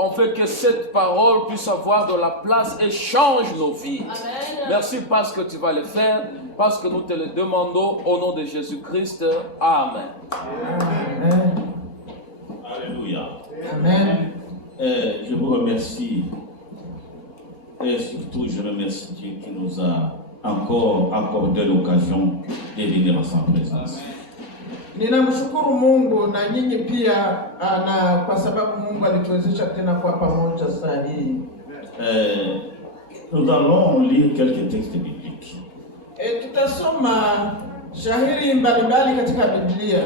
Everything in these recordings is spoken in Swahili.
on fait que cette parole puisse avoir de la place et change nos vies. Amen. Merci parce que tu vas le faire, parce que nous te le demandons au nom de Jésus-Christ. Amen. Amen. Alléluia. Amen. Je vous remercie. Et surtout, je remercie Dieu qui nous a encore accordé l'occasion de venir à sa présence. Ninamshukuru Mungu na nyinyi pia na kwa sababu Mungu alituwezesha tena kwa pamoja saa hii. Nous allons lire quelques textes bibliques. Tutasoma shahiri mbalimbali katika Biblia.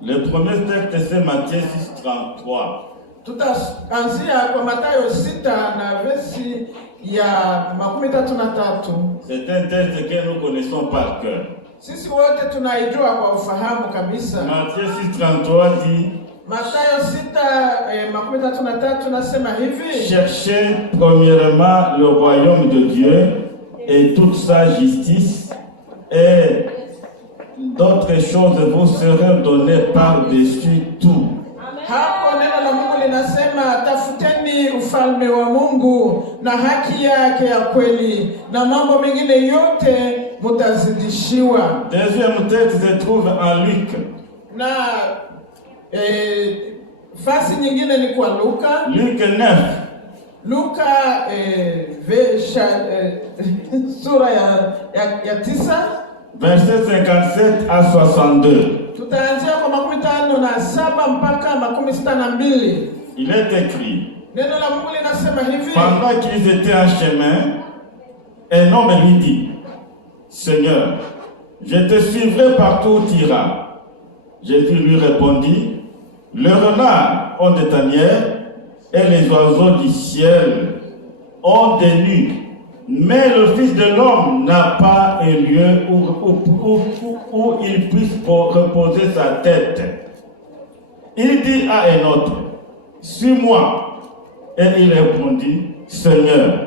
Le premier texte c'est Matthieu 6:33. Tutaanzia kwa Mathayo 6 na versi ya 33. C'est un texte que nous connaissons par cœur. Sisi wote tunaijua kwa ufahamu kabisa. Matthieu 6:33 dit Mathayo 6:33 nasema hivi: cherchez premièrement le royaume de Dieu et toute sa justice, et d'autres choses vous seront données par-dessus tout. Hapo neno la Mungu linasema tafuteni ufalme wa Mungu na haki yake ya kweli, na mambo mengine yote mutazidishiwa. Deuxième texte se trouve en Luc. Na fasi nyingine ni kwa Luka. Luc 9. Luka sura ya 9. Verset 57 à 62. Tutaanzia kwa 57 mpaka 62. Il est écrit: Neno la Mungu linasema hivi: pendant qu'ils étaient en chemin, un homme lui dit: Seigneur, je te suivrai partout où tu iras. Jésus lui répondit: les renards ont des tanières et les oiseaux du ciel ont des nids, mais le Fils de l'homme n'a pas un lieu où il puisse reposer sa tête. Il dit à un autre: suis-moi. Et il répondit: Seigneur,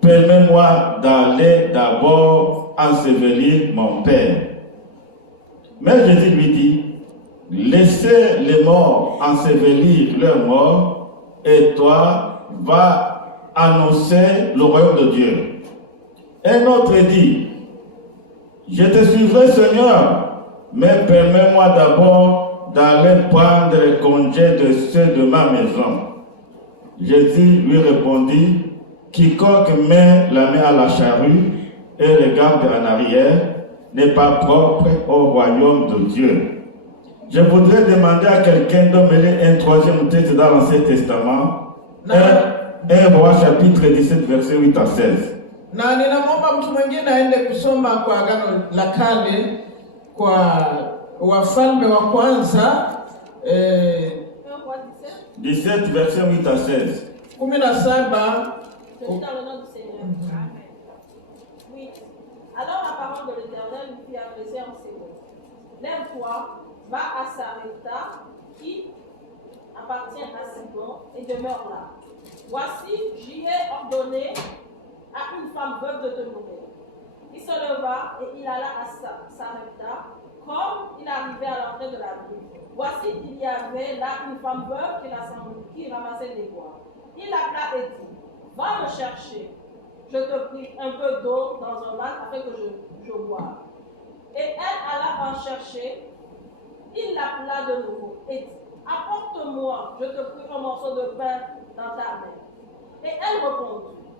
permets-moi d'aller d'abord ensevelir mon Père. Mais Jésus lui dit: laissez les morts ensevelir leurs morts, et toi, va annoncer le royaume de Dieu. Un autre dit: je te suivrai, Seigneur, mais permets-moi d'abord d'aller prendre congé de ceux de ma maison. Jésus lui répondit: quiconque met la main à la charrue et regarde en arrière n'est pas propre au royaume de Dieu. Je voudrais demander à quelqu'un de me lire un troisième texte dans l'Ancien Testament. 1 Roi chapitre 17 verset 8 à 16. Na ninamwomba mtu mwingine aende kusoma kwa Agano la Kale kwa Wafalme wa kwanza 17 verset 8 à 16. 17. Je lis dans le nom du Seigneur. Amen. 8. Alors la parole de l'Éternel lui fit adresser en ces mots: lève-toi, va à Sarepta, qui appartient à Sidon, et demeure là. Voici, j'y ai ordonné à une femme veuve de te nourrir. Il se leva et il alla à Sarepta, comme il arrivait à l'entrée de la ville. Voici, il y avait là une femme veuve qui ramassait des bois. Il l'appela et dit: va me chercher. Je te prie un peu d'eau dans un lac afin que je boive. Et elle alla en chercher. Il l'appela de nouveau et dit: apporte-moi, je te prie, un morceau de pain dans ta main. Et elle répondit: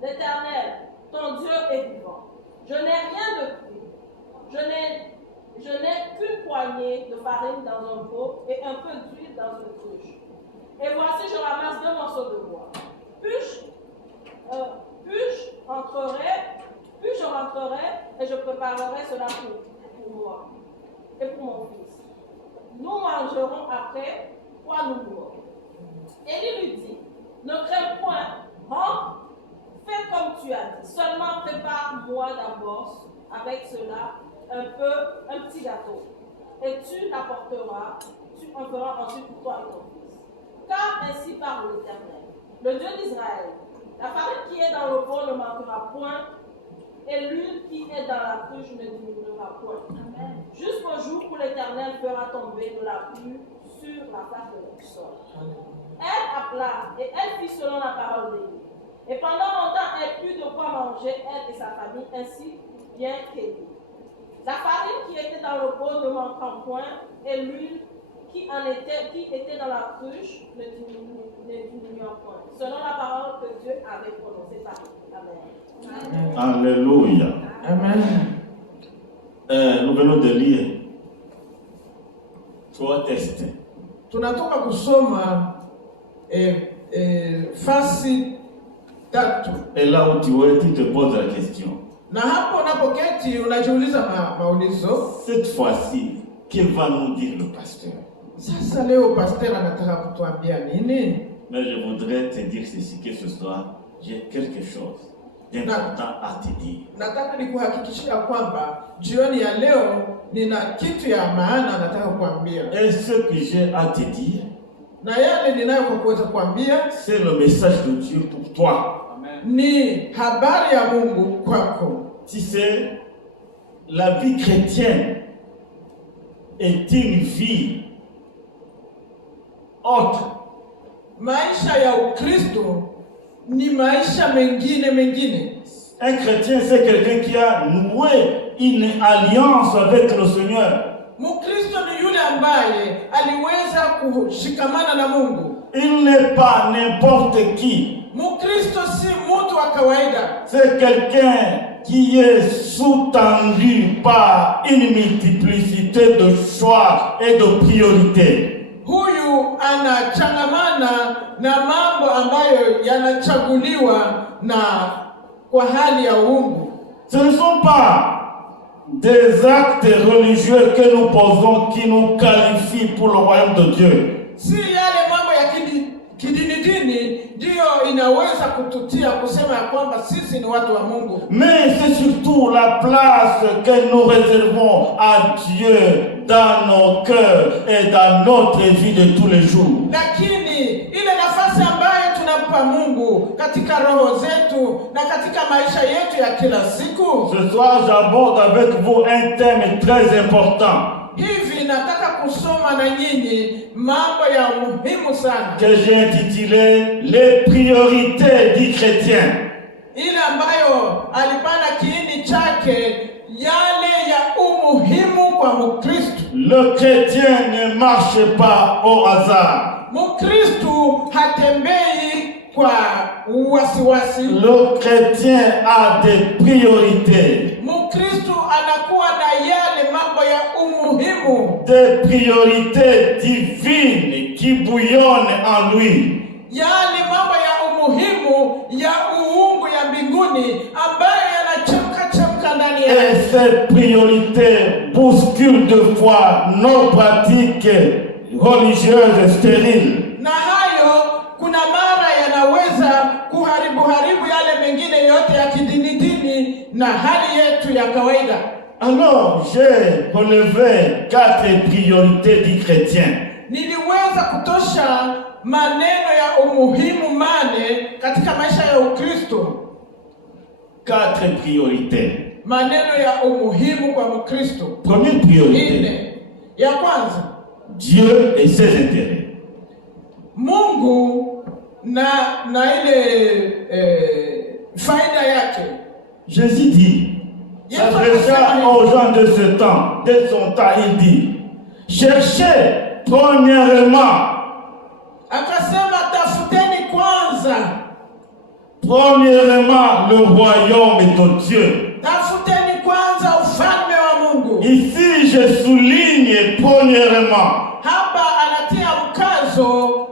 l'Éternel, ton Dieu est vivant. Je n'ai rien de pris. Je n'ai qu'une poignée de farine dans un pot et un peu d'huile dans une cruche. Et voici, je ramasse 2 morceaux de bois. Puis je rentrerai et je préparerai cela pour moi et pour mon fils. Nous mangerons après, quoi nous mourrons. Élie lui dit: ne crains point, rentre, fais comme tu as dit. Seulement prépare-moi d'abord avec cela un petit gâteau. Et tu l'apporteras, tu en feras ensuite pour toi et ton fils. Car ainsi parle l'Éternel, le Dieu d'Israël: la farine qui est dans le pot ne manquera point, et l'huile qui est dans la cruche ne diminuera point. Amen. Jusqu'au jour où l'Éternel fera tomber de la pluie sur la face du sol. Elle appela et elle fit selon la parole de Dieu. Et pendant longtemps, elle eut de quoi manger, elle et sa famille, ainsi bien qu'elle. La farine qui était dans le bol ne manquant point, et l'huile qui était dans la cruche ne diminuant point, selon la parole que Dieu avait prononcée par elle. Amen. Alléluia. Amen. Nous venons de lire 3 textes. Tunatoka kusoma fasi tatu. Et là où tu te poses la question. Na hapo unapoketi unajiuliza maulizo. Cette fois-ci, que va nous dire le pasteur? Sasa leo pasteur anataka kutuambia nini? Mais je voudrais te dire ceci, que ce soir, j'ai quelque chose d'important à te dire. Nataka nikuhakikishia kwamba jioni ya leo nina kitu ya maana nataka kuambia. Et ce que j'ai à te dire, na yale ninayo kwa kuweza kuambia, c'est le message de Dieu pour toi. Ni habari ya Mungu kwako. Tu sais, la vie chrétienne est une vie autre. Maisha ya Ukristo ni maisha mengine. Un chrétien, c'est quelqu'un qui a noué une alliance avec le Seigneur. Mkristo ni yule ambaye aliweza kushikamana na Mungu. Il n'est pas n'importe qui. Mkristo si mtu wa kawaida. C'est quelqu'un qui est sous-tendu par une multiplicité de choix et de priorités. Huyu anachangamana na mambo ambayo yanachaguliwa na kwa hali ya uungu. Ce ne sont pas des actes religieux que nous posons qui nous qualifient pour le royaume de Dieu. Si yale mambo ya kidini ndio inaweza kututia kusema kwamba sisi ni watu wa Mungu. Mais c'est surtout la place que nous réservons à Dieu dans nos cœurs et dans notre vie de tous les jours. Lakini ile nafasi ambayo tunampa Mungu katika roho zetu na katika maisha yetu ya kila siku. Ce soir, j'aborde avec vous un thème très important. Hivi nataka kusoma na nyinyi mambo ya muhimu sana. Que j'ai intitulé les priorités du chrétien. Ile ambayo alipana kiini chake yale ya umuhimu kwa Mkristo. Le chrétien ne marche pas au hasard. Mkristo hatembei kwa wasiwasi. Le chrétien a des priorités. Mkristo anakuwa na yale mambo ya umuhimu. Des priorités divines qui bouillonnent en lui. Yale mambo ya umuhimu ya uungu ya mbinguni ambayo yanachemka ndani yake. Et cette priorité bouscule de fois nos pratiques religieuses stériles. Na hayo kuna mara yanaweza kuharibu yale mengine yote ya kidini na hali yetu ya kawaida. Alors, j'ai relevé 4 priorités du chrétien. Niliweza kutosha maneno ya umuhimu mane katika maisha ya Ukristo. 4 priorités. Maneno ya umuhimu kwa Mkristo. Première priorité. Ya kwanza, Dieu et ses intérêts. Mungu na ile faida yake. Jésus dit, s'adressant aux gens de ce temps, de son temps, il dit, cherchez premièrement. Akasema tafuteni kwanza. Premièrement le royaume de Dieu. Tafuteni kwanza ufalme wa Mungu. Ici je souligne premièrement. Hapa anatia mkazo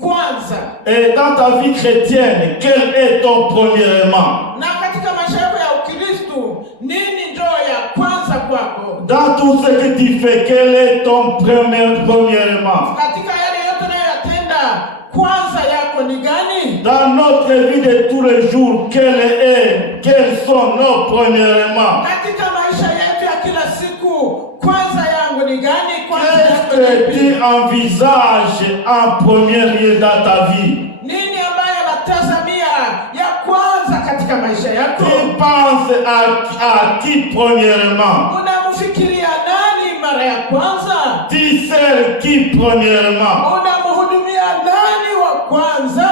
kwanza. Et dans ta vie chrétienne, quel est ton premièrement? Na katika maisha yako ya Ukristo, nini ndio ya kwanza kwako? Dans tout ce que tu fais, quel est ton premièrement? Katika yale yote unayotenda, kwanza yako ni gani? Dans notre vie de tous les jours, quels sont nos premièrement? Katika maisha yetu ya kila siku, kwanza yangu ni gani? Qu'est-ce que tu envisages en premier lieu dans ta vie? Nini ambayo unatazamia ya kwanza katika maisha yako? Tu penses à qui premièrement? Unamfikiria nani mara ya kwanza? Tu sais celle qui premièrement. Unamhudumia nani wa kwanza?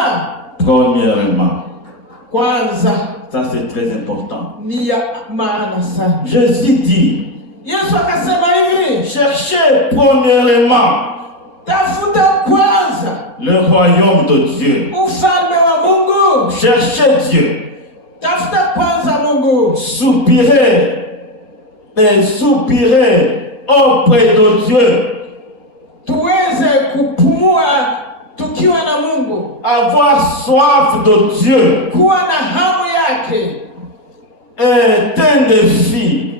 Premièrement. Kwanza. Ça c'est très important. Ni ya maana sana. Jésus dit, Yesu akasema hivi, cherchez premièrement tafuta kwanza le royaume de Dieu. ufalme wa Mungu. Cherchez Dieu. Tafuta kwanza Mungu. Soupirez et soupirez auprès de Dieu. Tuweze kupumua tukiwa na Mungu. Avoir soif de Dieu Kuwa na hamu yake est un défi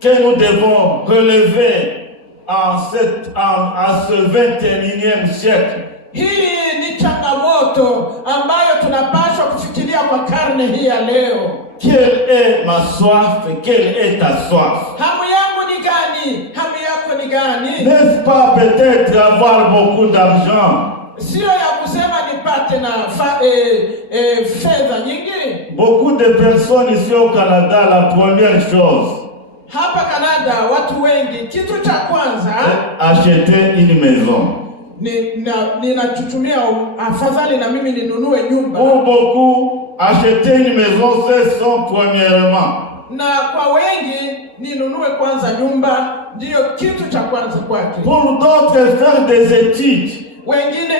que nous devons relever à ce 21e siècle. Hii ni changamoto ambayo tunapaswa kufikiria kwa karne hii ya leo. Quelle est ma soif? Quelle est ta soif? Hamu yangu ni gani? Hamu yako ni gani? N'est-ce pas peut-être avoir beaucoup d'argent? Sio ya kusema nipate na fedha nyingi. Beaucoup de personnes ici au Canada, la première chose, Hapa Canada watu wengi kitu cha kwanza acheter une maison. ninachutumia afadhali na mimi ninunue nyumba. Pour beaucoup, acheter une maison, c'est son premièrement. Na kwa wengi ninunue kwanza nyumba ndiyo kitu cha kwanza kwake. Pour d'autres, faire des études, Wengine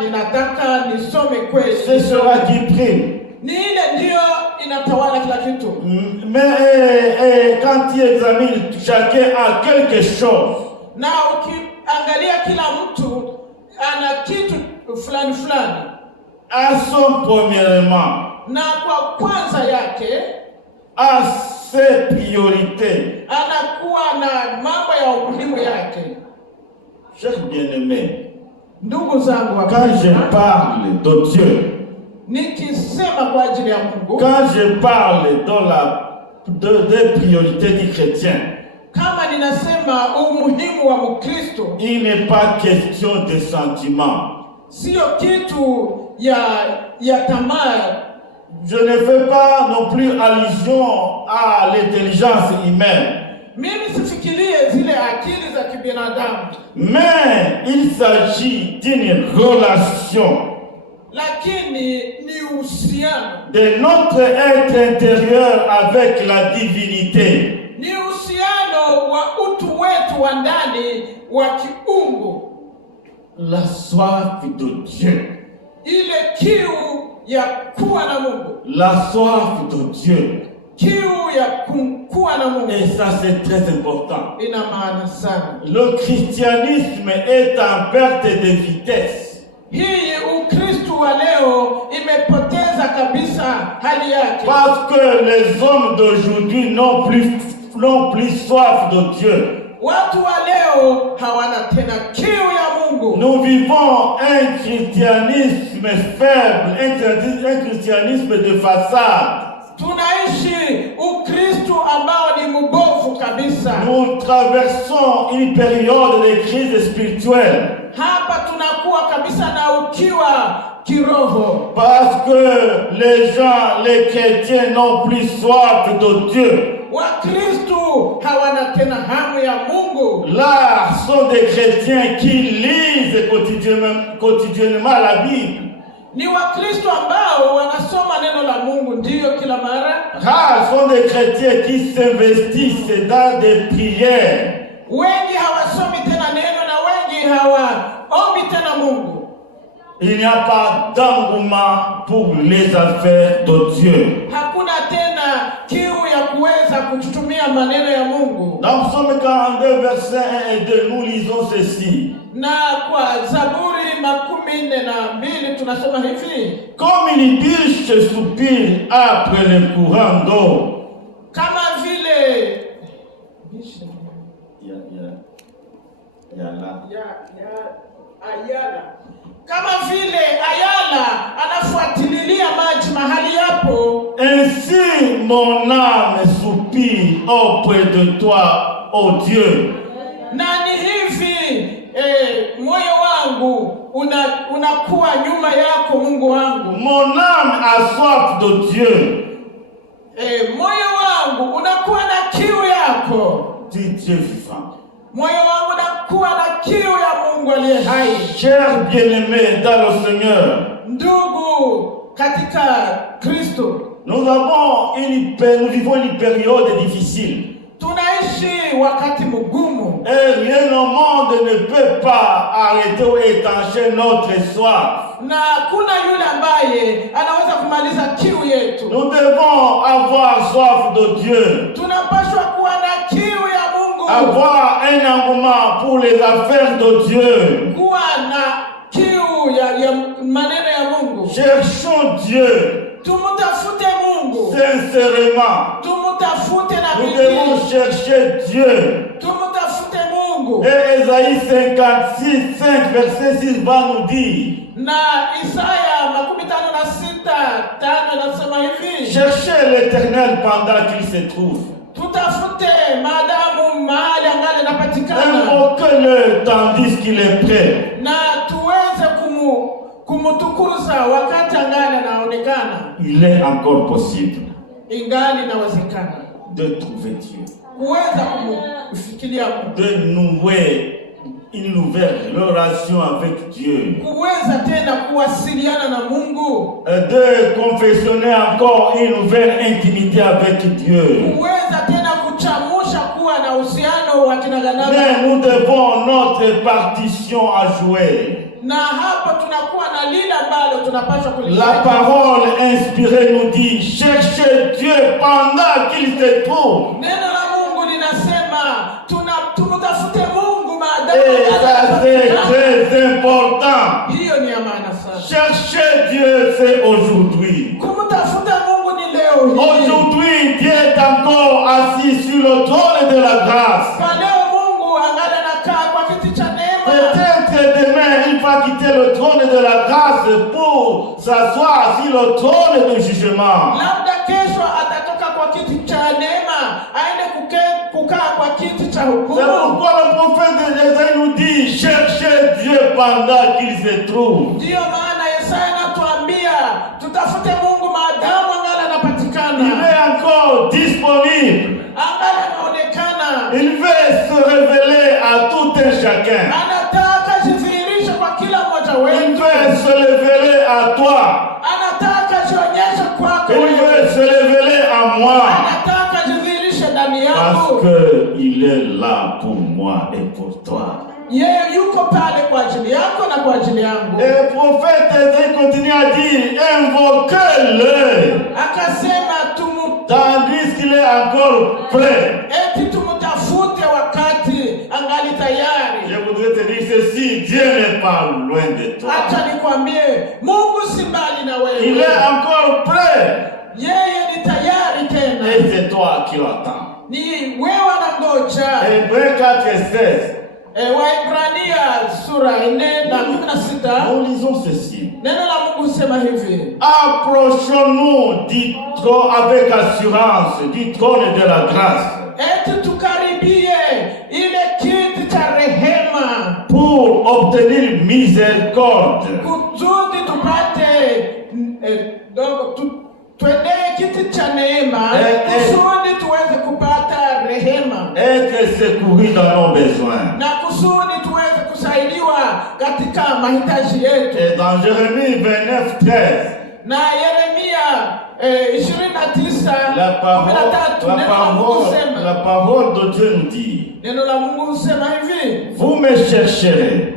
ninataka nisome kweli. c'est cela qui prime. Ni ile ndiyo inatawala kila kitu. Mais quand tu examines, chacun a quelque chose. Na ukiangalia kila mtu ana kitu fulani fulani. À son premièrement, Na kwa kwanza yake à ses priorités. anakuwa na mambo ya umuhimu yake. Chers bien-aimés, Ndugu zangu wa quand je parle de Dieu, nikisema kwa ajili ya Mungu, quand je parle des priorités du chrétien, kama ninasema umuhimu wa Mkristo, il n'est pas question de sentiments. sio kitu ya tamaa. Je ne fais pas non plus allusion à l'intelligence humaine. Mimi sifikirie zile akili za kibinadamu. Mais il s'agit d'une relation Lakini ni uhusiano. de notre être intérieur avec la divinité. Ni uhusiano wa utu wetu wa ndani wa kiungu. La soif de Dieu. Ile kiu ya kuwa na Mungu. La soif de Dieu. Kiu ya kuwa na Mungu. Et ça c'est très important. Ina maana sana. Le christianisme est en perte de vitesse. Hii Ukristo wa leo imepoteza kabisa hali yake. Parce que les hommes d'aujourd'hui n'ont plus soif de Dieu. Watu wa leo hawana tena kiu ya Mungu. Nous vivons un christianisme faible, un christianisme de façade. Tunaishi Ukristo ambao ni mbovu kabisa. Nous traversons une période de crise spirituelle. Hapa tunakuwa kabisa na ukiwa kiroho. Parce que les gens, les chrétiens n'ont plus soif de Dieu. Wakristo hawana tena hamu ya Mungu. Là sont des chrétiens qui lisent quotidiennement la Bible. Ni Wakristo ambao wanasoma neno la Mungu ndiyo kila mara. Rares sont des chrétiens qui s'investissent dans des prières. Wengi hawasomi tena neno na wengi hawaombi tena Mungu. Il n'y a pas d'engouement pour les affaires de Dieu. Hakuna tena kiu ya kuweza kututumia maneno ya Mungu. Dans Psaume 42, verset 1 et 2, nous lisons ceci. Na kwa Zaburi 42 tunasoma hivi. Comme une biche soupire après le courant d'eau. Kama vile ayala. Kama vile ayala anafuatilia maji mahali yapo. Ainsi mon âme soupire auprès de toi, ô Dieu. Na ni hivi moyo wangu unakuwa nyuma yako Mungu wangu. Mon âme a soif de Dieu. Moyo wangu unakuwa na kiu yako. Dit Dieu vivant. moyo wangu nakuwa na kiu ya Mungu aliye hai. Chers bien-aimés dans le Seigneur, Ndugu katika Kristo, nous vivons une période difficile. tunaishi wakati mgumu, Et rien au monde ne peut pas arrêter ou étancher notre soif. na kuna yule ambaye anaweza kumaliza kiu yetu. Nous devons avoir soif de Dieu, Tunapaswa kuwa na kiu ya Mungu, avoir un engouement pour les affaires de Dieu. kuwa na kiu ya maneno ya Mungu. Cherchons Dieu Tumutafute Mungu, sincèrement. tumutafute na Nous devons bidii, chercher Dieu. tumutafute Mungu. Et Ésaïe 56, 5, verset 6 va nous dire, Na Isaya 56:5 nasema hivi, cherchez l'Éternel pendant qu'il se trouve. tutafute maadamu mahali angali anapatikana, Invoquez-le tandis qu'il est prêt. na tuweze kumutukuza wakati angali anaonekana. Il est encore possible Ingali inawezekana de trouver Dieu, kuweza kumfikiria Mungu, de nouer une nouvelle relation avec Dieu, kuweza tena kuwasiliana na Mungu, de confectionner encore une nouvelle intimité avec Dieu. kuweza tena kuchamusha kuwa na uhusiano wa kinaganaga. Mais nous devons notre partition à jouer. Na hapa tunakuwa na lile ambalo tunapaswa La kulifanya. parole inspirée nous dit, cherchez Dieu pendant qu'il se trouve. Neno la Mungu linasema tumtafute Mungu maadamu Et ça c'est anapatikana. très important. Hiyo ni ya maana sana. Chercher Dieu c'est aujourd'hui. Kumtafuta Mungu ni leo hii. Aujourd'hui Dieu est encore assis sur le trône de la grâce. Kwa leo Mungu angali anakaa kwa kiti cha neema. Peut-être demain il va quitter le trône de la grâce pour s'asseoir sur le trône de jugement. Labda kesho atatoka kwa kiti cha neema aende kukaa kwa kiti cha hukumu. C'est pourquoi le prophète Ésaïe nous dit, cherchez Dieu pendant qu'il se trouve. Ndiyo maana Yesaya anatuambia tutafute Mungu maadamu angali anapatikana. Il est encore disponible. Angali anaonekana. Il veut se révéler à tout un chacun. Anataka jidhihirishe kwa kila mmoja Il wetu. veut se révéler à toi. Anataka jionyeshe kwako Il wewe. veut se révéler à moi. Anataka jidhihirishe ndani Parce yako. qu'il est là pour moi et pour toi. Yeye yuko pale kwa ajili yako na kwa ajili yangu. Et le prophète Ésaïe continue à dire, invoquez-le. Akasema Tandis qu'il est encore prêt. eti tumtafute wakati angali tayari. Je voudrais te dire ceci, Dieu n'est pas loin de toi. Acha nikwambie, Mungu si mbali na Il wewe. est encore prêt. Yeye ni tayari tena. Et c'est toi qui l'attends. Ni wewe anangoja. Hébreux 4:16. Waibrania sura 4:16. Nous lisons ceci. Neno la Mungu sema hivi, Approchons-nous du trône avec assurance du trône de la grâce eti tukaribie ile kiti cha rehema pour obtenir miséricorde kusudi tupate twendee kiti cha neema kusudi tuweze kupata rehema, être secouru dans nos besoins. na kusudi tuweze kusaidiwa katika mahitaji yetu. Et dans Jérémie 29:13, Na Yeremia 29:13 la neno parole de Dieu nous dit, neno la Mungu husema hivi, vous me chercherez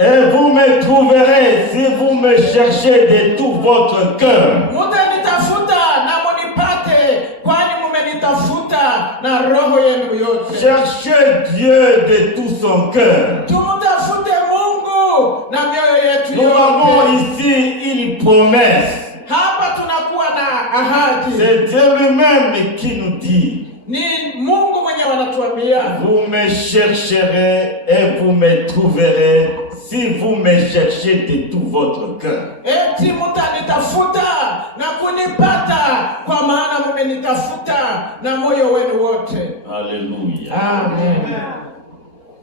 et vous me trouverez si vous me cherchez de tout votre cœur. mutanitafuta na munipate, kwani mumenitafuta na roho yenu yote. Cherchez Dieu de tout son cœur. Tumtafute Mungu na mioyo yetu Nous avons yote. ici une promesse. Hapa tunakuwa na ahadi. C'est Dieu lui-même qui nous dit, Ni Mungu mwenyewe anatuambia, vous me chercherez et vous me trouverez si vous me cherchez de tout votre cœur. eti mutanitafuta na kunipata, kwa maana mumenitafuta na moyo wenu wote. Alléluia. Amen.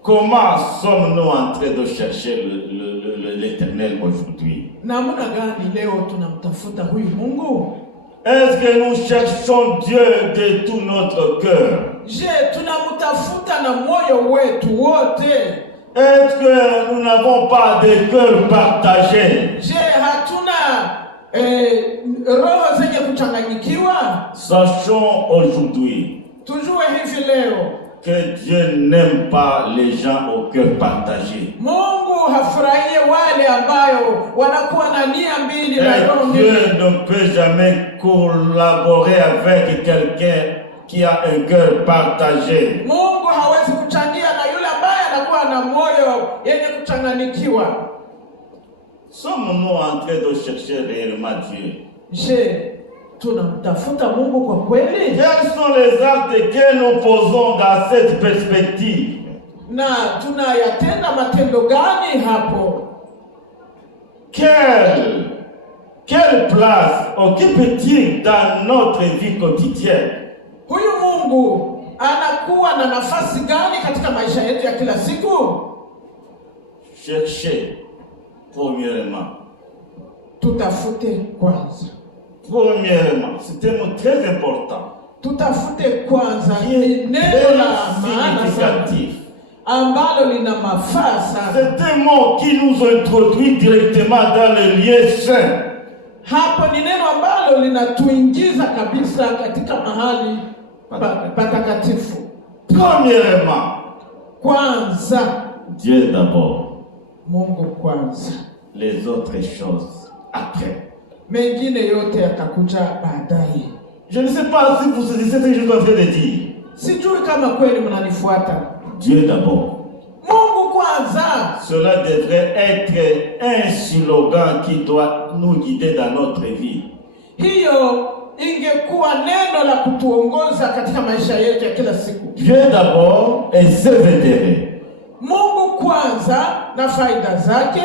Comment sommes-nous en train de chercher l'Éternel aujourd'hui? Namna gani leo tunamtafuta huyu Mungu? Est-ce que nous cherchons Dieu de tout notre cœur? Je, tunamtafuta na moyo wetu wote? Est-ce que nous n'avons pas des cœurs partagés? Je, hatuna roho zenye kuchanganyikiwa? Sachons aujourd'hui Tujue hivi leo que Dieu n'aime pas les gens au cœur partagé. Mungu hafurahie wale ambayo wanakuwa na nia mbili na roho mbili. Dieu ne peut jamais collaborer avec quelqu'un qui a un cœur partagé. Mungu hawezi kuchangia na yule ambaye anakuwa na moyo yenye kuchanganyikiwa. Sommes-nous en train de chercher réellement Dieu? Je, tunamtafuta Mungu kwa kweli? Quels sont les actes que nous posons dans cette perspective? Na tunayatenda matendo gani hapo? Quelle place occupe-t-il dans notre vie quotidienne? Huyu Mungu anakuwa na nafasi gani katika maisha yetu ya kila siku? Cherchez premièrement. Tutafute kwanza. Premièrement, c'est un mot très important. Tutafute kwanza ni neno la maana sana ambalo lina mafaa sana. C'est un mot qui nous introduit directement dans le lieu saint. Hapo ni neno ambalo linatuingiza kabisa katika mahali patakatifu. Premièrement, kwanza Dieu d'abord. Mungu kwanza. Les autres choses après. Mengine yote yatakuja baadaye. Je ne sais pas si vous saisissez ce que je suis en train de dire. Sijui kama kweli mnanifuata. Dieu d'abord. Mungu kwanza. Cela devrait être un slogan qui doit nous guider dans notre vie. Hiyo ingekuwa neno la kutuongoza katika maisha yetu ya kila siku. Dieu d'abord et ses intérêts. Mungu kwanza na faida zake.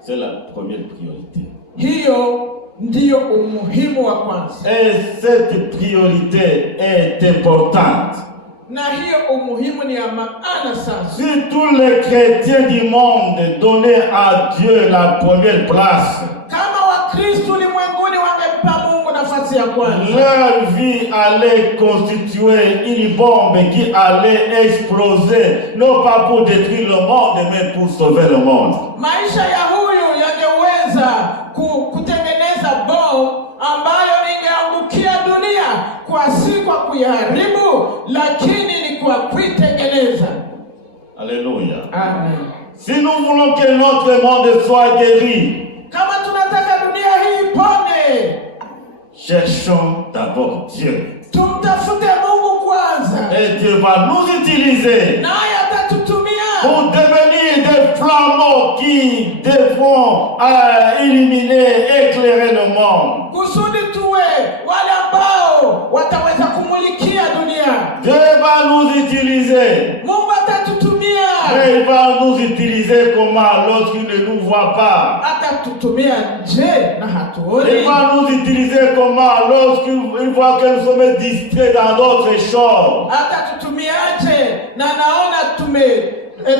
C'est la première priorité. Hiyo ndiyo umuhimu wa kwanza. Et cette priorité est importante. Na hiyo umuhimu ni ya maana sana. Si tous les chrétiens du monde donnaient à Dieu la première place, kama Wakristo ulimwenguni wangempa Mungu nafasi ya kwanza, leur vie allait constituer une bombe qui allait exploser, non pas pour détruire le monde, mais pour sauver le monde. Maisha ya huyu yangeweza kutengeneza bomu ambayo ingeangukia dunia, kwa si kwa kuiharibu, lakini ni kwa kuitengeneza. Alléluia. Amen. Si nous voulons que notre monde soit guéri, kama tunataka dunia hii ipone, cherchons d'abord Dieu. Tumtafute Mungu kwanza. Et Dieu va nous utiliser pour devenir des flambeaux qui devront illuminer, éclairer le monde. Kusudi tuwe wale ambao wataweza kumulikia dunia. Dieu va nous utiliser. Mungu atatutumia. Mais il va nous utiliser comment? Lorsqu'il ne nous voit pas. Atatutumia nje na hatuoni. Il va nous utiliser comment? Lorsqu'il voit que nous sommes distraits dans d'autres choses. Atatutumiaje na naona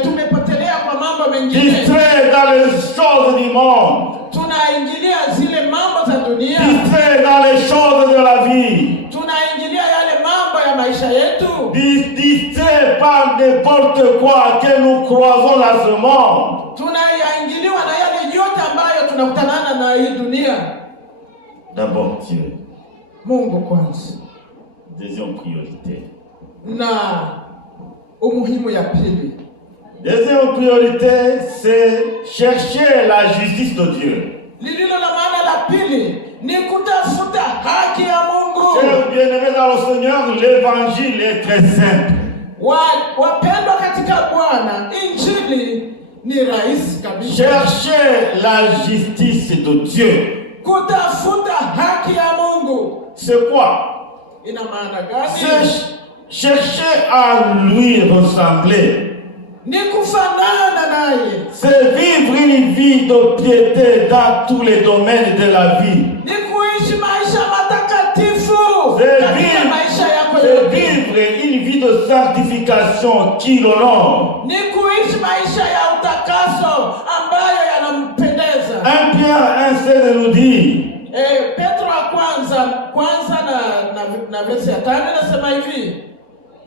tumepotelea kwa mambo mengine. Distraits dans les choses du monde. Tunaingilia zile mambo za dunia. Distraits dans les choses de la vie. Tunaingilia yale mambo ya maisha yetu. Distraits par n'importe quoi que nous croisons dans ce monde. Tunaingiliwa na yale yote ambayo tunakutana na hii dunia. D'abord Dieu. Mungu kwanza. Deuxième priorité. Na umuhimu ya pili. Deuxième priorité, c'est chercher la justice de Dieu. Lililo la maana la pili ni kutafuta haki ya Mungu. Chers bien-aimés dans le Seigneur, l'évangile est très simple. Wapendwa katika Bwana, injili ni rahisi kabisa. Chercher la justice de Dieu. Kutafuta haki ya Mungu. C'est quoi? Ina maana gani? C'est chercher à lui ressembler. Ni kufanana naye. C'est vivre une vie de piété dans tous les domaines de la vie. Ni kuishi maisha matakatifu. C'est vivre une vie de sanctification qui l'honore. Ni kuishi maisha ya utakaso ambayo yanampendeza. 1 Pierre 1:16 nous dit. Petro wa kwanza na verse ya 5 nasema hivi.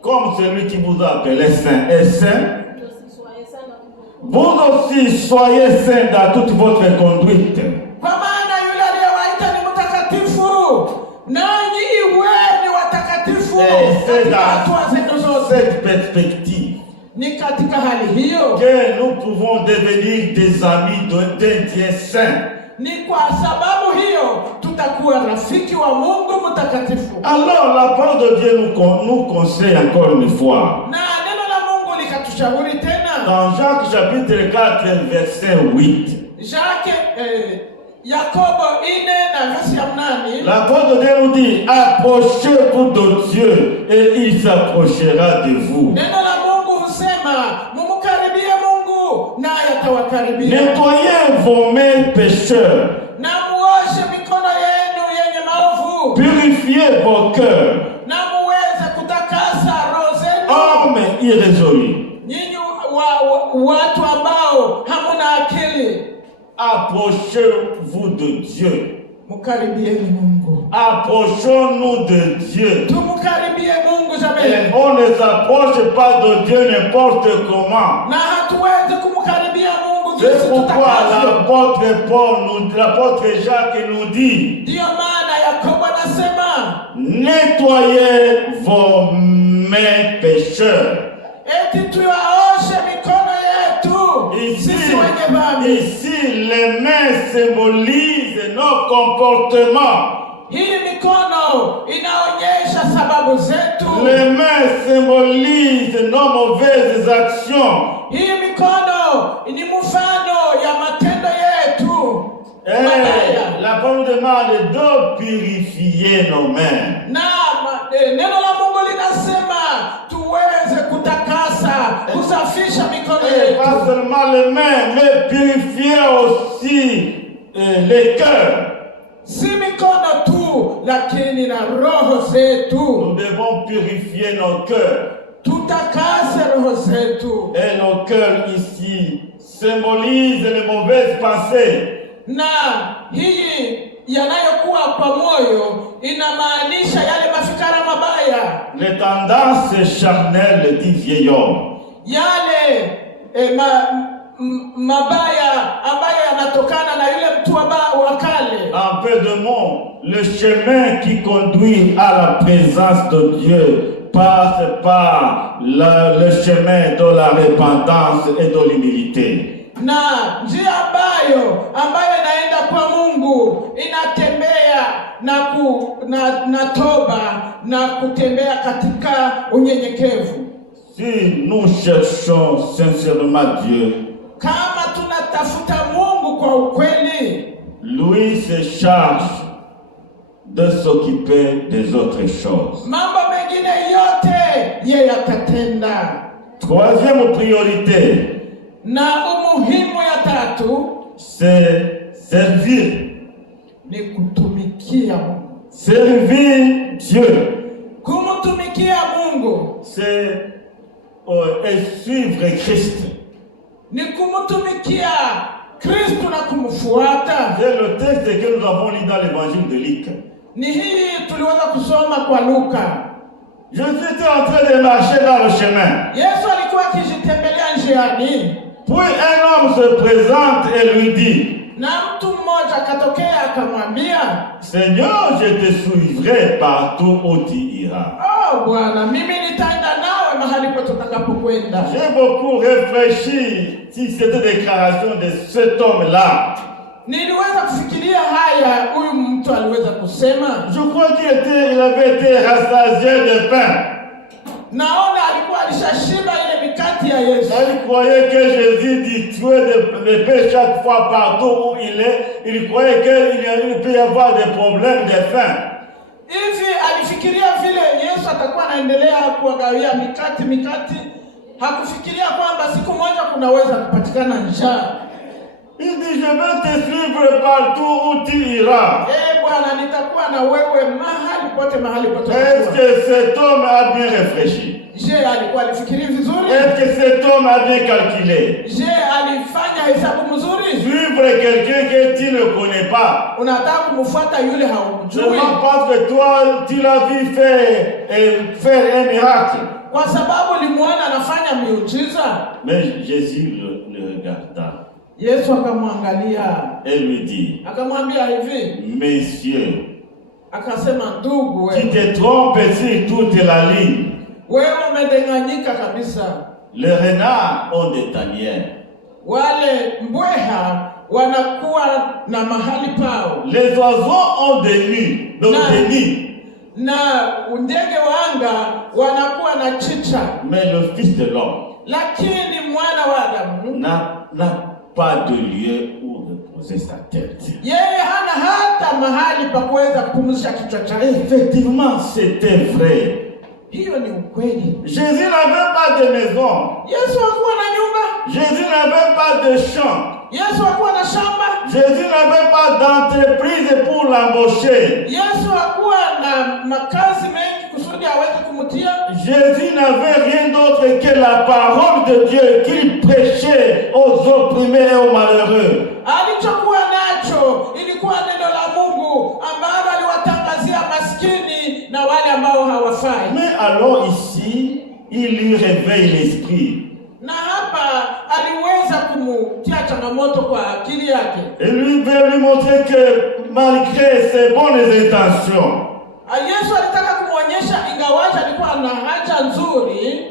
comme celui qui vous a appelé saint est saint, Vous aussi soyez saints dans tout vous aussi soyez saints dans toute votre conduite. Kwa maana yule aliyewaita ni mtakatifu, nanyi iweni watakatifu katika hatua zenu zote. Cette perspective Ni katika hali hiyo que nous pouvons devenir des amis d'un Dieu saint. ni kwa sababu hiyo tutakuwa rafiki wa Mungu mtakatifu. Alors la parole de Dieu nous conseille encore une fois. Na neno la Mungu likatushauri tena Dans Jacques chapitre 4 verset 8. Yakobo 4 na verse ya 8. La parole de Dieu nous dit, approchez-vous de Dieu et il s'approchera de vous. Neno la Mungu husema mumkaribie Mungu naye atawakaribia. Nettoyez vos mains pécheurs. Na muoshe mikono yenu yenye maovu. Purifiez vos cœurs. Na muweze kutakasa roho zenu. Hommes irrésolus. Nyinyi watu ambao hamuna akili. Approchez-vous de Dieu. Mukaribieni Mungu. Approchons-nous de Dieu. Tumukaribie Mungu jamani. Et on ne s'approche pas de Dieu n'importe comment. Na hatuwezi kumkaribia Mungu C'est jinsi pourquoi tutakavyo. l'apôtre Jacques nous dit, Ndio maana Yakobo anasema nettoyez vos mains pécheurs. eti tuyaoshe mikono yetu sisi wenye dhambi. Ici, les mains symbolisent nos comportements. Hii mikono inaonyesha sababu zetu. Les mains symbolisent nos mauvaises actions. Hii mikono ni mfano ya matendo yetu. La parole demande de purifier nos mains. Na neno la Mungu linasema tuweze kutakasa, kusafisha mikono yetu. Pas seulement les mains, mais purifier aussi les cœurs. Si mikono tu, lakini na roho zetu. Nous devons purifier nos cœurs. Tutakase roho zetu. Et nos cœurs ici symbolisent les mauvaises pensées. Na hii yanayokuwa kwa moyo inamaanisha yale mafikara mabaya. Les tendances charnelles du vieil homme. Yale mabaya ambayo yanatokana na yule mtu wa kale. En peu de mots, le chemin qui conduit à la présence de Dieu passe par le chemin de la repentance et de l'humilité. Na njia ambayo inaenda kwa Mungu inatembea na toba na kutembea katika unyenyekevu. Si nous cherchons sincèrement Dieu, kama tunatafuta Mungu kwa ukweli, lui se charge de s'occuper des autres choses. Mambo mengine yote yeye atatenda. Troisième priorité, na umuhimu ya tatu, c'est servir. Ni kutumikia Mungu. Servir Dieu. Kumtumikia Mungu. C'est suivre Christ. Ni kumtumikia Kristo na kumfuata. C'est le texte que nous avons lu dans l'évangile de Luc. Ni hii tuliweza kusoma kwa Luka. Jésus était en train de marcher dans le chemin. Yesu alikuwa akijitembelea njiani. Puis un homme se présente et lui dit, na mtu mmoja akatokea akamwambia, Seigneur, je te suivrai partout où tu iras. Oh Bwana, mimi nitaenda nawe mahali pote utakapokwenda. J'ai beaucoup réfléchi sur cette déclaration de cet homme-là. Niliweza kufikiria haya huyu mtu aliweza kusema. Je crois qu'il avait été rassasié de pain. Naona alikuwa alishashiba ile mikate ya Yesu. Il croyait que Jésus dit tuer des paix chaque fois partout où il est. Il croyait qu'il peut y avoir des problèmes de faim. Hivi alifikiria vile Yesu atakuwa anaendelea kuwagawia mikate. Hakufikiria kwamba siku moja kunaweza kupatikana njaa. Il dit, je vais te suivre partout où tu iras. Bwana, nitakuwa na wewe mahali pote. Est-ce que cet homme a bien réfléchi? Je, alikuwa alifikiria vizuri? Est-ce que cet homme a bien calculé? Je, alifanya hesabu mzuri? Suivre quelqu'un que tu ne connais pas. Unataka kumfuata yule haumjui. Seulement parce que toi, tu l'as vu faire un miracle. kwa sababu limuona anafanya miujiza. Mais Jésus le regarda. Yesu akamwangalia. Et lui dit, Akamwambia hivi. Messieurs, Akasema, ndugu tu te trompes sur toute la ligne. Wewe umedanganyika kabisa. Les renards ont des tanières. Wale mbweha wanakuwa na mahali pao. Les oiseaux ont des nids, donc des nids. Na ndege wa anga wanakuwa na chicha. Mais le Fils de l'homme, lakini mwana wa Adamu n'a pas de lieu où reposer sa tête. Yeye hana hata mahali pa kuweza kupumzisha kichwa chake. Effectivement, c'était vrai. Hiyo ni ukweli. Jésus n'avait pas de maison. Yesu hakuwa na nyumba. Jésus n'avait pas de champ. Yesu hakuwa na shamba. Jésus n'avait pas d'entreprise pour l'embaucher. Yesu hakuwa na makazi mengi kusudi aweze kumtia. Jésus n'avait rien d'autre que la parole de Dieu qu'il prêchait aux opprimés et aux malheureux. Alichokuwa nacho ilikuwa neno la Mungu ambalo aliwatangazia maskini na wale ambao hawafai. Mais alors ici, il lui réveille l'esprit. Na hapa aliweza kumutia changamoto kwa akili yake. Et lui veut lui montrer que malgré ses bonnes intentions, Yesu alitaka kumuonyesha ingawaje alikuwa na haja nzuri.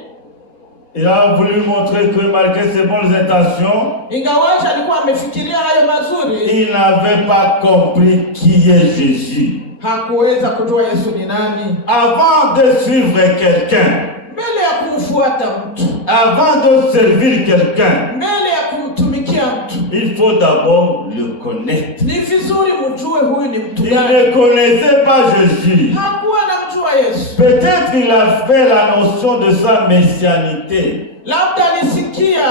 il a voulu lui montrer que malgré ses bonnes intentions, ingawaje alikuwa amefikiria hayo mazuri, il n'avait pas compris qui est Jésus. Hakuweza kujua Yesu ni nani. Avant de suivre quelqu'un, mbele ya kumfuata mtu, avant de servir quelqu'un, mbele ya kumtumikia mtu, il faut d'abord le connaître. Ni vizuri mjue huyu ni mtu Il gani. ne connaissait pas Jésus. Hakuwa anamjua Yesu. Peut-être il avait la notion de sa messianité. Labda alisikia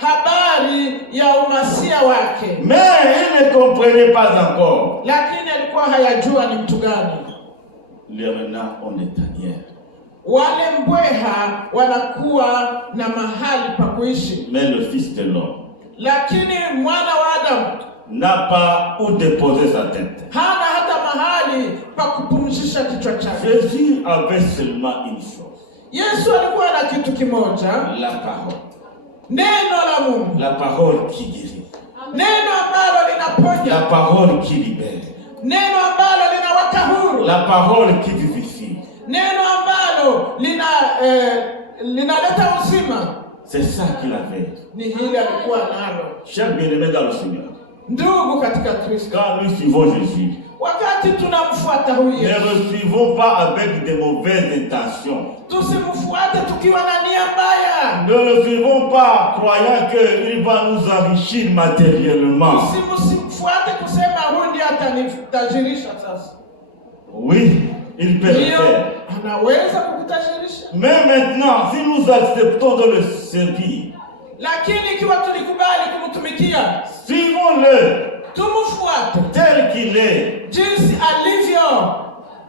habari ya umasia wake. Mais il ne comprenait pas encore. Lakini alikuwa hayajua ni mtu gani. Les renards ont des tanières. Wale mbweha wanakuwa na mahali pa kuishi. Mais le Fils de l'homme, lakini mwana wa Adamu n'a pas où déposer sa tête. hana hata mahali pa kupumzisha kichwa chake. Jésus avait seulement une chose. Yesu alikuwa na kitu kimoja, La parole. neno la Mungu. La parole qui guérit. Neno ambalo linaponya. La parole qui libère. Neno ambalo linaweka huru. La parole qui vivifie. Neno ambalo linaleta uzima. C'est ça qu'il avait. Ni hili alikuwa nalo. Chers bien-aimés dans le Seigneur, ndugu katika Kristo, quand nous suivons Jésus, wakati tunamfuata huyu ne Yesu, le suivons pas avec de mauvaises intentions. tusimfuate tukiwa na nia mbaya. Ne le suivons pas croyant qu'il va nous enrichir matériellement. Tusimfuate kusema huyu ndiye atanitajirisha sasa. Oui, il peut le faire. Anaweza kukutajirisha. Mais maintenant, si nous acceptons de le servir, lakini ikiwa tulikubali kumtumikia, suivons-le tumfuate tel qu'il est, jinsi alivyo,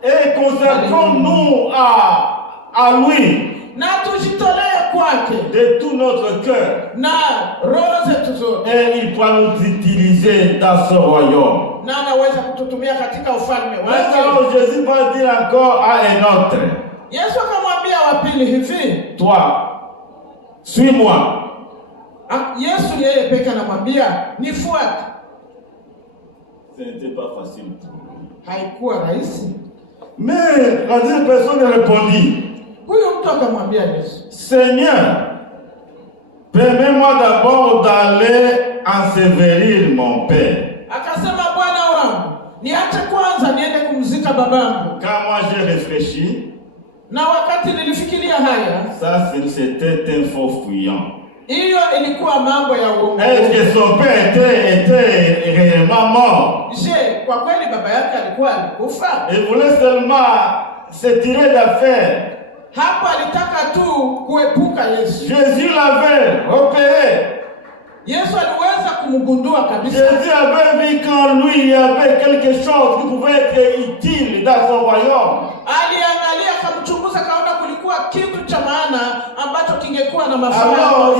et consacrons-nous à lui na tujitolee kwake de tout notre cœur, na roho zetu zote, et il pourra nous utiliser dans ce royaume. na anaweza kututumia katika ufalme wake. Maintenant, Jésus va dire encore à un autre, Yesu akamwambia wa pili hivi, toi, suis-moi. Yesu yeye pekee anamwambia nifuate. Ce n'était pas facile pour lui. Haikuwa rahisi. Mais la deuxième personne répondit, huyu mtu akamwambia Yesu, Seigneur, permets-moi d'abord d'aller ensevelir mon père. Akasema, Bwana wangu, niache kwanza niende kumzika babangu. Quand moi j'ai réfléchi, na wakati nilifikiria haya, ça c'était un faux fuyant. Hiyo ilikuwa mambo ya uongo. Est-ce que son père était réellement mort? Je, kwa kweli baba yake alikuwa alikufa? Il voulait seulement se tirer d'affaire. Hapo alitaka tu kuepuka Yesu. Jésus l'avait repéré. Yesu aliweza kumgundua kabisa. Jésus avait vu qu'en lui il y avait quelque chose qui pouvait être utile dans son royaume. Aliangalia, akamchunguza, kaona kulikuwa kitu cha maana ambacho kingekuwa na mafaa. Alors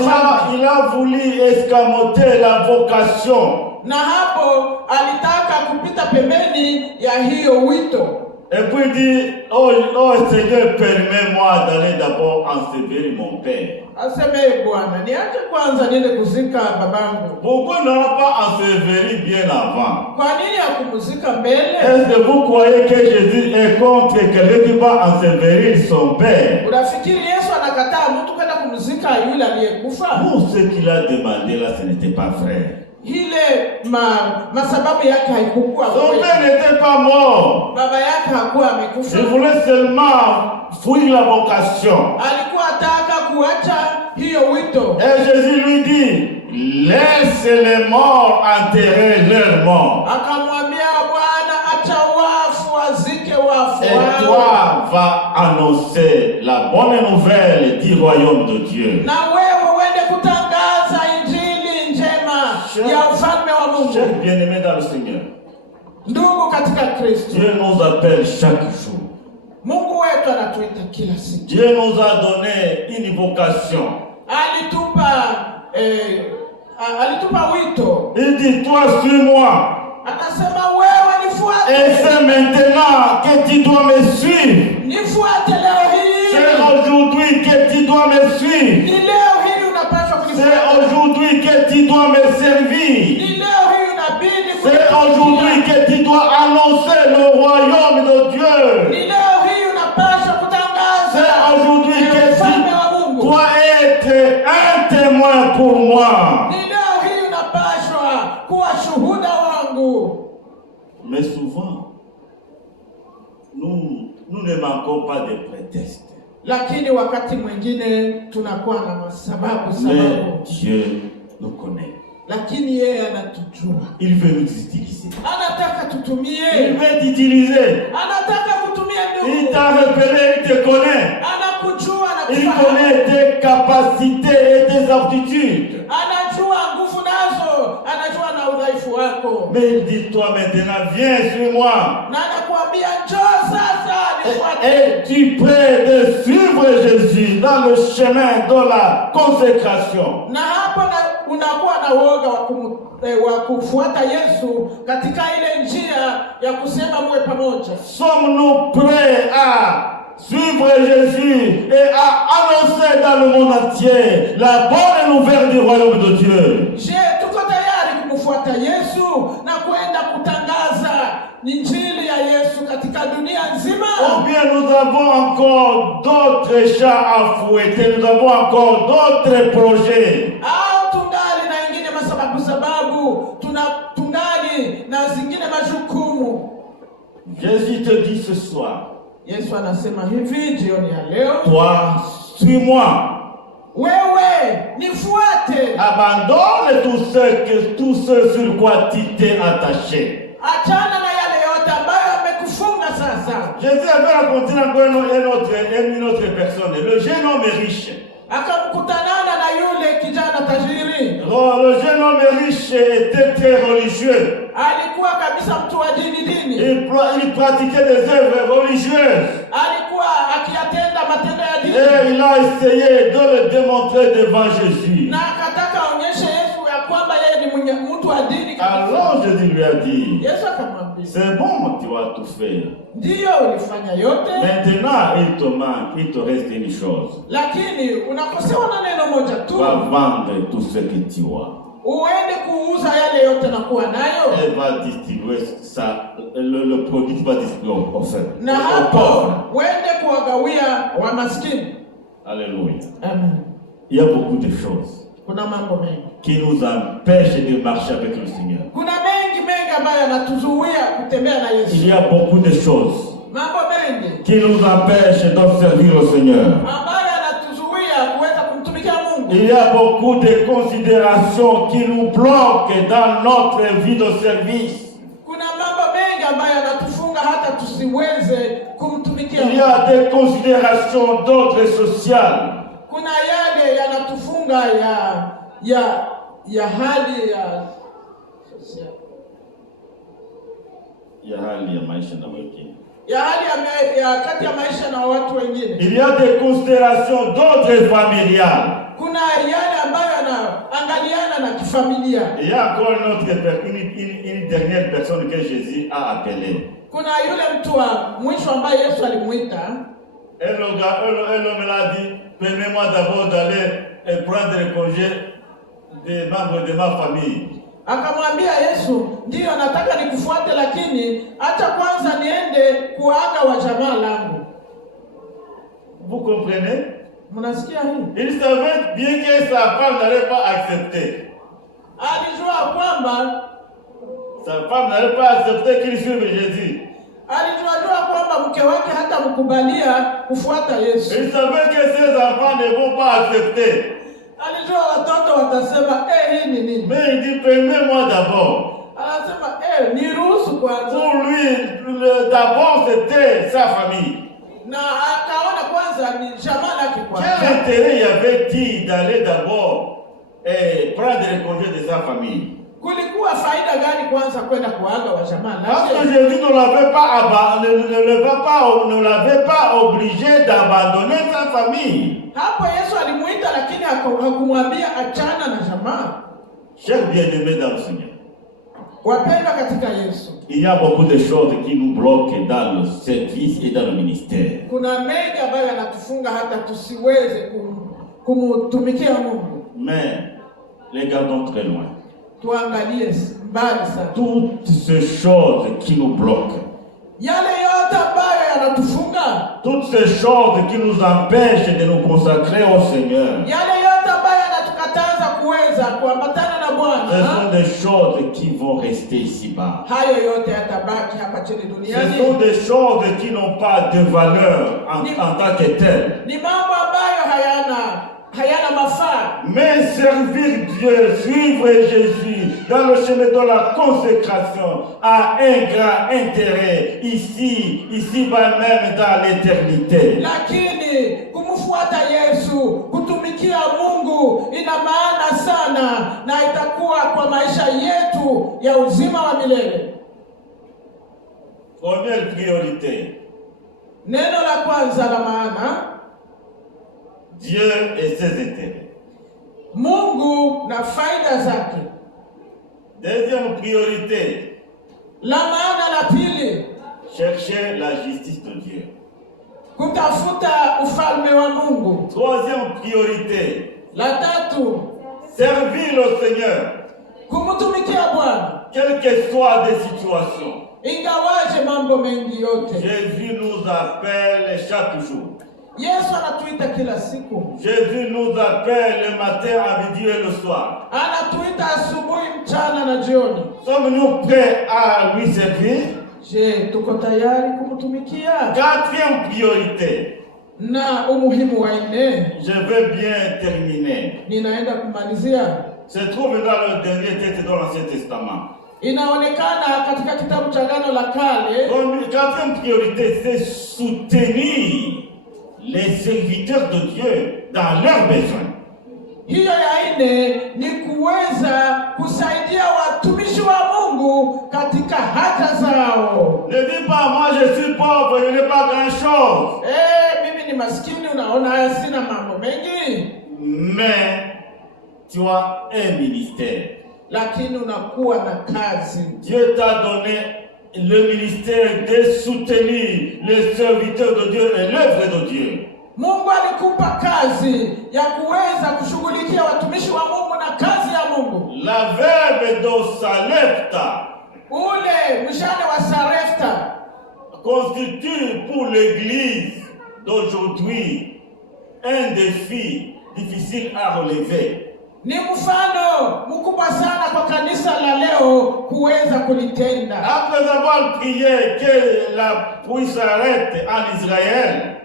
il a voulu escamoter la vocation. Na hapo alitaka kupita pembeni ya hiyo wito. Et puis il dit, oh Seigneur, permets-moi d'aller d'abord ensevelir mon père. Aseme Bwana, niache kwanza niende kuzika babangu. Pourquoi n'a pas enseveli bien avant? Kwa nini hakumzika mbele? Est-ce que vous croyez que Jésus est contre quelqu'un qui va ensevelir son père? Unafikiri Yesu anakataa mtu kwenda kumzika yule aliyekufa? Pour ce qu'il a demandé là, ce n'était pas vrai. Ile masababu yake haikuwa Son kweli. père n'était pas mort. Baba yake hakuwa amekufa. Il voulait seulement fuir la vocation. Alikuwa ataka kuacha hiyo wito. Et Jésus lui dit, laisse les morts enterrer leurs morts. Akamwambia Bwana, acha wafu wazike wafu Et wao. toi va annoncer la bonne nouvelle du royaume de Dieu. Na wewe uende kutangaza injili njema ya ufalme wa Mungu. Chers bien-aimés dans le Seigneur, Ndugu katika Kristo, Dieu nous appelle chaque jour. Mungu wetu anatuita kila siku. Dieu nous a donné une vocation. Alitupa wito. Il dit, toi suis-moi. Akasema wewe Et nifuate. c'est maintenant que tu dois me suivre. Nifuate leo hii. C'est aujourd'hui que tu dois me suivre. Ni leo hii unapaswa C'est kunifuata. aujourd'hui que tu dois me servir. Ni leo hii unabidi C'est aujourd'hui que tu dois annoncer le royaume de Dieu. Ni leo hii unapaswa kutangaza. C'est aujourd'hui que ufalme wa tu Mungu. dois être un témoin pour moi. Ni leo hii unapaswa kuwa shuhuda wangu. Mais souvent, nous ne manquons pas de prétextes. Lakini wakati mwingine tunakuwa na masababu Mais Dieu nous connaît. Lakini yeye anatujua. Il veut nous utiliser. Anataka Il tutumie. veut t'utiliser. Anataka kutumia Il ndugu. t'a repéré, il te connaît. Anakujua na Il kufahamu. connaît tes capacités et tes aptitudes. Anajua nguvu nazo, anajua na udhaifu wako. Mais il dit, toi maintenant, viens sur moi. Na anakuambia njoo sasa nifuate. Et tu es prêt de suivre Jésus dans le chemin de la consécration. Na hapo unakuwa na woga wa kufuata Yesu katika ile njia ya kusema muwe pamoja. Sommes-nous prêts à suivre Jésus et à annoncer dans le monde entier la bonne nouvelle du royaume de Dieu? Je, tuko tayari kumfuata Yesu na kwenda kutangaza injili ya Yesu katika dunia nzima? Ou bien nous avons encore d'autres chats à fouetter, nous avons encore d'autres projets. Au tungali na ingine sababu tungali na zingine majukumu. Jésus te dit ce soir, Yesu anasema hivi jioni ya leo, toi, suis-moi. Wewe nifuate. Abandonne tout ce sur quoi tu t'es attaché. Achana na yale yote ambayo amekufunga sasa. Jésus avait rencontré encore une autre personne, le jeune homme riche. Akamkutanana na yule kijana tajiri. Le jeune homme riche était très religieux. Alikuwa kabisa mtu wa dini. Il pratiquait des œuvres religieuses. Alikuwa akiyatenda matendo ya dini. Et il a essayé de le démontrer devant Jésus. Na akataka aonyeshe Yesu ya kwamba yeye ni mtu wa dini kabisa. Alors Jésus lui a dit, Yesu akamwambia, c'est bon, tu as tout fait. Ndio ulifanya yote. Maintenant, il te reste une chose. Lakini unakosewa na neno moja tu. Va vendre tout ce que tu as. Uende kuuza yale yote na kuwa nayo. Elle va distribuer ça, le produit va distribuer aux faibles. Na hapo uende kuwagawia wa maskini. Alléluia. Amen. Il y a beaucoup de choses Kuna mambo mengi qui nous empêchent de marcher avec le Seigneur. Kuna mengi ambayo yanatuzuia kutembea na Yesu. Il y a beaucoup de choses Mambo mengi qui nous empêchent de servir le Seigneur. ambayo yanatuzuia kuweza kumtumikia Mungu. Il y a beaucoup de considérations qui nous bloquent dans notre vie de service. Kuna mambo mengi ambayo yanatufunga hata tusiweze kumtumikia Il y Mungu. a des considérations d'ordre social. Kuna yale yanatufunga ya hali ya social. Il y a hali ya maisha na wengine. Ya hali ya kati ya maisha na watu wengine. Il y a des considérations d'ordre familial. Kuna yale ambayo wanaangaliana na kifamilia. Il y a encore une dernière personne que Jésus a appelée. Kuna yule mtu wa mwisho ambaye Yesu alimuita. Et l'homme l'a dit, permets-moi d'abord d'aller prendre congé des membres de ma famille. Akamwambia Yesu, ndio nataka nikufuate, lakini acha kwanza niende kuaga wa jamaa langu. Vous comprenez? Mnasikia hii? Il savait bien que sa femme n'allait pas accepter. Alijua kwamba Sa femme n'allait pas accepter qu'il suive Jésus. alijua kwamba mke wake hata mkubalia kufuata Yesu. Il savait que ses enfants ne vont pas accepter. Alijua watoto watasema hii ni nini? Mais il dit, permets-moi d'abord. Anasema niruhusu kwanza. Pour lui, d'abord c'était sa famille. Na akaona kwanza ni jamaa lake kwanza. Quel intérêt y avait-il d'aller d'abord prendre le congé de sa famille? Kulikuwa faida gani kwanza kwenda kuaga wa jamaa lake? Parce que Jésus ne l'avait pas obligé d'abandonner sa famille. Hapo Yesu alimuita, lakini hakumwambia achana na jamaa. Chers bien-aimés dans le Seigneur, wapendwa katika Yesu, il y a beaucoup de choses qui nous bloquent dans le service et dans le ministère. Kuna mengi ambayo yanatufunga hata tusiweze kumtumikia Mungu. Mais les gardons très loin. Tuangalie mbali sana. Toutes ces choses qui nous bloquent. Yale yote ambayo yanatufunga. Toutes ces choses qui nous empêchent de nous consacrer au Seigneur. Yale yote ambayo yanatukataza kuweza kuambatana na Bwana. Ce sont des choses qui vont rester ici-bas. Hayo yote yatabaki hapa chini duniani. Ce sont des choses qui n'ont pas de valeur en tant que telles. Ni mambo ambayo hayana mafaa. Mais servir Dieu, suivre Jésus dans le chemin de la consécration a un grand intérêt ici-bas même dans l'éternité. Lakini kumfuata Yesu, kutumikia Mungu ina maana sana na itakuwa kwa maisha yetu ya uzima wa milele. Première priorité. Neno la kwanza la maana, Dieu et ses intérêts. Mungu na faida zake. Deuxième priorité. La maana la pili, Chercher la justice de Dieu. Kutafuta ufalme wa Mungu. Troisième priorité. La tatu, Servir le Seigneur. Kumtumikia Bwana. Quelles que soient les situations. Ingawaje mambo mengi yote. Jésus nous appelle chaque jour. Yesu anatuita kila siku. Jésus nous appelle le matin, à midi et le soir. Anatuita asubuhi, mchana na jioni. Sommes-nous prêts à lui servir? Je, tuko tayari kumtumikia? Quatrième priorité. Na umuhimu wa nne, Je veux bien terminer. ninaenda kumalizia. Se trouve dans le dernier texte de l'Ancien Testament. Inaonekana katika kitabu cha Agano la Kale. Quatrième priorité, c'est soutenir les serviteurs de Dieu dans leurs besoins. Hiyo ya nne ni kuweza kusaidia watumishi wa Mungu katika haja zao. Ne dis pas, moi je suis pauvre, je n'ai pas grand-chose. Mimi ni maskini, unaona haya sina mambo mengi. Mais tu as un ministère. Lakini unakuwa na kazi. Dieu t'a donné le ministère de soutenir les serviteurs de Dieu et l'œuvre de Dieu. Mungu alikupa kazi ya kuweza kushughulikia watumishi wa Mungu na kazi ya Mungu. La verbe de Sarepta, Ule mshale wa Sarepta, constitue pour l'église d'aujourd'hui un défi difficile à relever. ni mfano mkubwa sana kwa kanisa la leo kuweza kulitenda. Après avoir prié que la pluie s'arrête en Israël,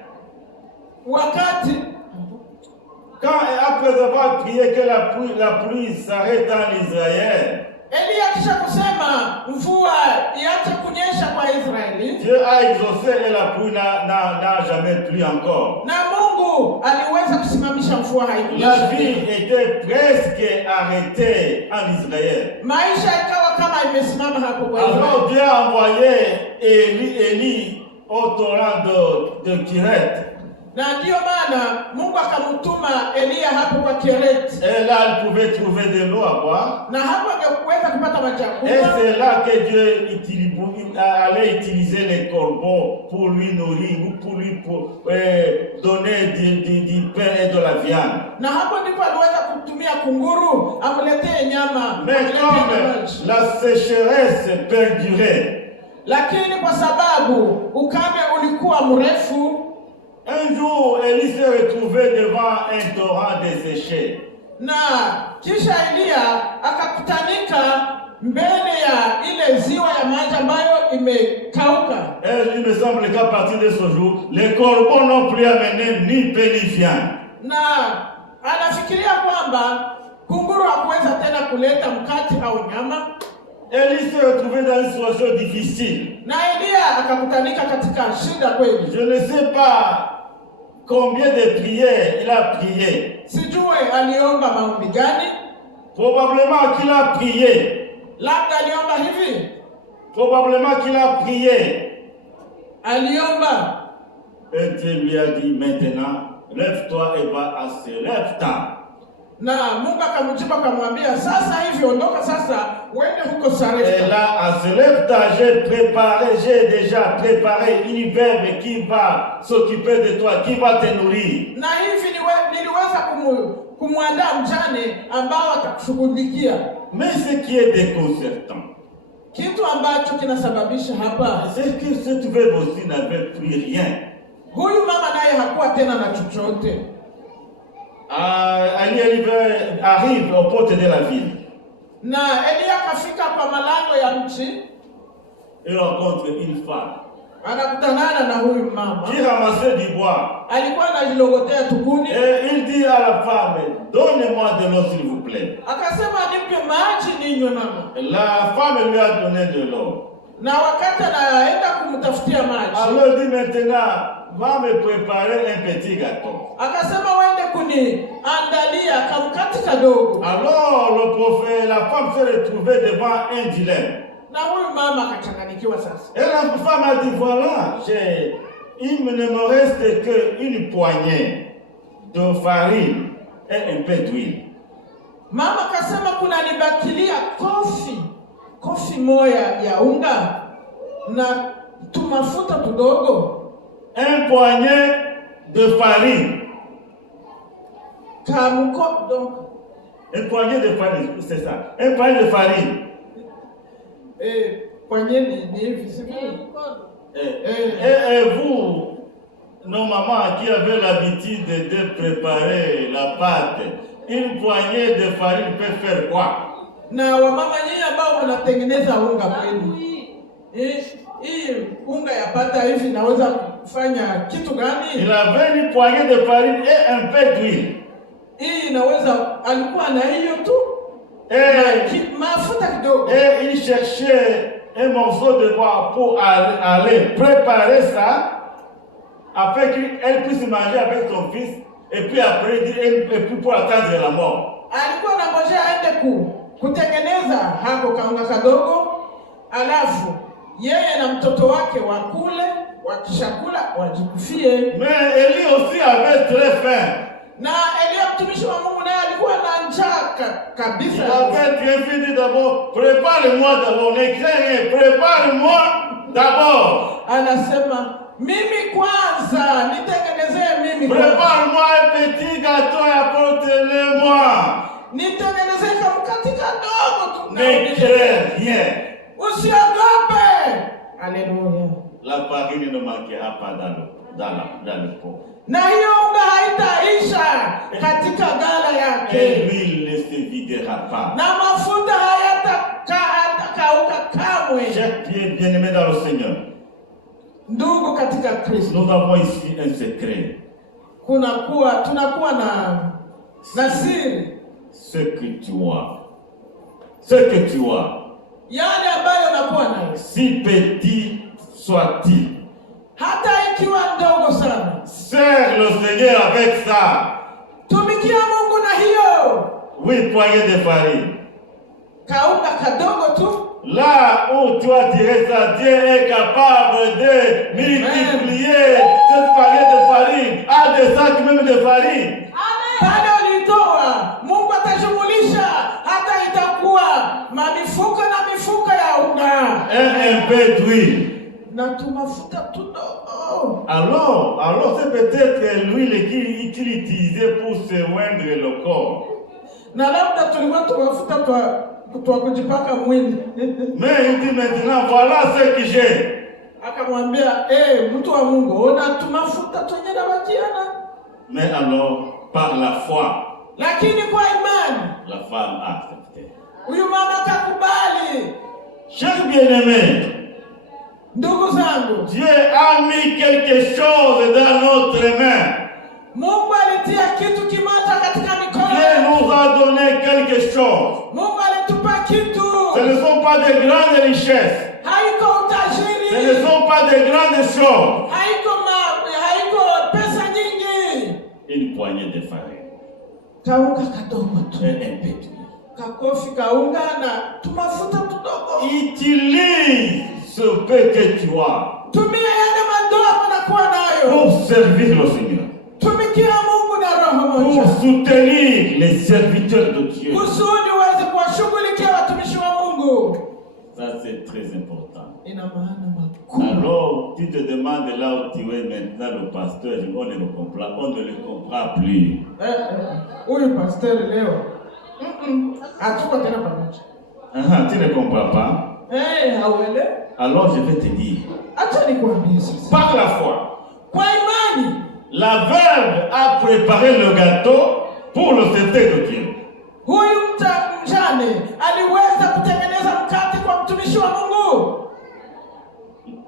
après avoir prié que la pluie s'arrête en Israël, Elia kisha kusema mvua iache kunyesha kwa Israeli, Dieu a exaucé et la pluie n'a jamais plu encore. na Mungu aliweza kusimamisha mvua haikunyesha. La vie était presque arrêtée en Israël. Maisha ikawa kama imesimama hapo kwa Israeli. Alors Dieu a envoyé Élie au torrent de Kiret. Na ndio maana Mungu akamtuma Elia hapo kwa Kereti. Et là, il pouvait trouver de l'eau à boire. Na hapo angeweza kupata maji ya Et kunywa. c'est là que Dieu allait utiliser les corbeaux pour lui nourrir, pour lui donner du pain et de la viande. Na hapo ndipo aliweza kutumia kunguru amletee nyama. Mais comme la sécheresse perdurait, lakini kwa sababu ukame ulikuwa mrefu, un jour Élie s'est retrouvé devant un torrent desséché. na kisha Elia akakutanika mbele ya ile ziwa ya maji ambayo imekauka. Et il me semble qu'à partir de ce jour, les corbeaux n'ont plus amené ni pain ni viande. Na anafikiria kwamba kunguru hakuweza tena kuleta mkate au nyama. Élie s'est retrouvé dans une situation difficile. Na Elia akakutanika katika shida kweli. Je ne sais pas combien de prières il a prié. Sijue aliomba maombi gani. Probablement qu'il a prié. Labda aliomba hivi. Probablement qu'il a prié. Aliomba. Et Dieu lui a dit maintenant, lève-toi et va à ce lève-toi. Na Mungu akamjibu akamwambia, sasa hivi ondoka sasa uende huko Et Sarepta. là, à ce lève-toi, j'ai déjà préparé une verbe qui va s'occuper de toi, qui va te nourrir. Na hivi niliweza kumwandaa mjane ambao atakushughulikia. Mais ce qui est déconcertant, Kitu ambacho kinasababisha hapa, c'est que cette veuve aussi n'avait plus rien. huyu mama naye hakuwa tena na chochote. Ali arrive aux portes de la ville. Na Elia akafika kwa malango ya mji. Il rencontre une femme Anakutanana na huyu mama. qui ramassait du bois. Alikuwa anajilogotea tukuni. Et il dit à la femme, donnez-moi de l'eau s'il vous plaît. Akasema nipe maji ninywe mama. La femme lui a donné de l'eau. Na wakati anaenda kumtafutia maji, Alors il dit maintenant, va me préparer un petit gâteau. akasema wende kuniandalia kamkati kadogo. Alors le prophète, la femme s'est retrouvée devant un dilemme. Na huyu mama akachanganikiwa sasa. Et la femme a dit, voilà, il ne me reste qu'une poignée de farine et un peu d'huile. Mama akasema kuna nibakilia kofi moja ya unga na tumafuta tudogo. Un poignet de farine. Donc Un poignet de farine, c'est ça. Un poignet de farine. poignet ni hivi sivyo? Et vous, nos mamans qui avez l'habitude de préparer la pâte, une poignée de farine peut faire quoi? Na wamama nyinyi ambao wanatengeneza unga kweli, hii unga ya pata hivi naweza kufanya kitu gani? Il avait une poignée de farine et un peu d'huile. Hii inaweza, alikuwa na hiyo tu mafuta kidogo. Et il cherchait un morceau de bois pour aller préparer ça, afin qu'elle puisse manger avec son fils, et puis après, et puis pour attendre la mort. Alikuwa anangojea aende kutengeneza hako kaunga kadogo, alafu yeye na mtoto wake wakule, wakishakula wajikufie. Mais Élie aussi avait très faim. Na Elia mtumishi wa Mungu naye alikuwa na njaa kabisa. Il avait bien dit d'abord, prépare-moi d'abord, ne crains rien, prépare-moi d'abord. Anasema mimi kwanza, nitengenezee mimi. Prépare-moi un petit gâteau et apporte-le-moi. Nitengenezee kamkati kadogo tu. Ne crains rien. Usiogope. Alléluia. La farine ne manquera pas dans le pot. Na hiyo unga haitaisha katika gala yake. Et l'huile ne se videra pas. Na mafuta hayatakauka kamwe. Chers bien-aimés dans le Seigneur, Ndugu katika Kristo, nous avons ici un secret. Tunakuwa na siri. Ce que tu as, Yale ambayo nakuwa nayo, si petit soit-il, hata ikiwa ndogo sana, sers le Seigneur avec ça. tumikia Mungu na hiyo. Oui, poignée de farine. Kaunga kadogo tu. Là où tu as tiré ça, Dieu est capable de multiplier cette panier de farine à des sacs même de farine. Pale ulitoa, Mungu atajumulisha hata itakuwa mamifuko na mifuko ya unga. Un peu d'huile. Na tumafuta tudogo. Alors c'est peut-être l'huile qu'il utilisait pour se oindre le corps. Na labda tulikuwa tumafuta twa kujipaka mwili. Mais il dit maintenant, voilà ce que j'ai. Akamwambia, mtu wa Mungu, ona tumafuta twenye na wajiana. Mais alors, par la foi, Lakini kwa imani, la femme a accepté. huyu mama akakubali. Chers bien-aimés, Ndugu zangu, Dieu a mis quelque chose dans notre main. Mungu alitia kitu kimoja katika mikono. Dieu nous a donné quelque chose. Mungu alitupa kitu. Ce ne sont pas de grandes richesses. Haiko Ce utajiri. ne sont pas de grandes choses. Haiko pesa nyingi. Une poignée de farine. Kaunga kadogo tu. Et un peu d'huile. Kakofi kaunga na tumafuta tudogo. Utilise ce peu que tu as Tumia yale madogo na kuwa nayo. pour servir le Seigneur. Tumikia Mungu na roho Pour moja. soutenir les serviteurs de Dieu. Kusudi uweze kuwashughulikia watumishi wa Mungu. Ça, c'est très important. Ina maana makubwa. Alors, tu te demandes là où tu es maintenant, le pasteur, on ne le comprend plus. Huyu pastor leo. Hatuko tena pamoja. Tu ne comprends pas? Hauele. Alors, je vais te dire. Acha nikwambie sasa. Par la foi, Kwa imani, la veuve a préparé le gâteau pour le serviteur de Dieu. huyu mjane aliweza kutengeneza mkate kwa mtumishi wa Mungu.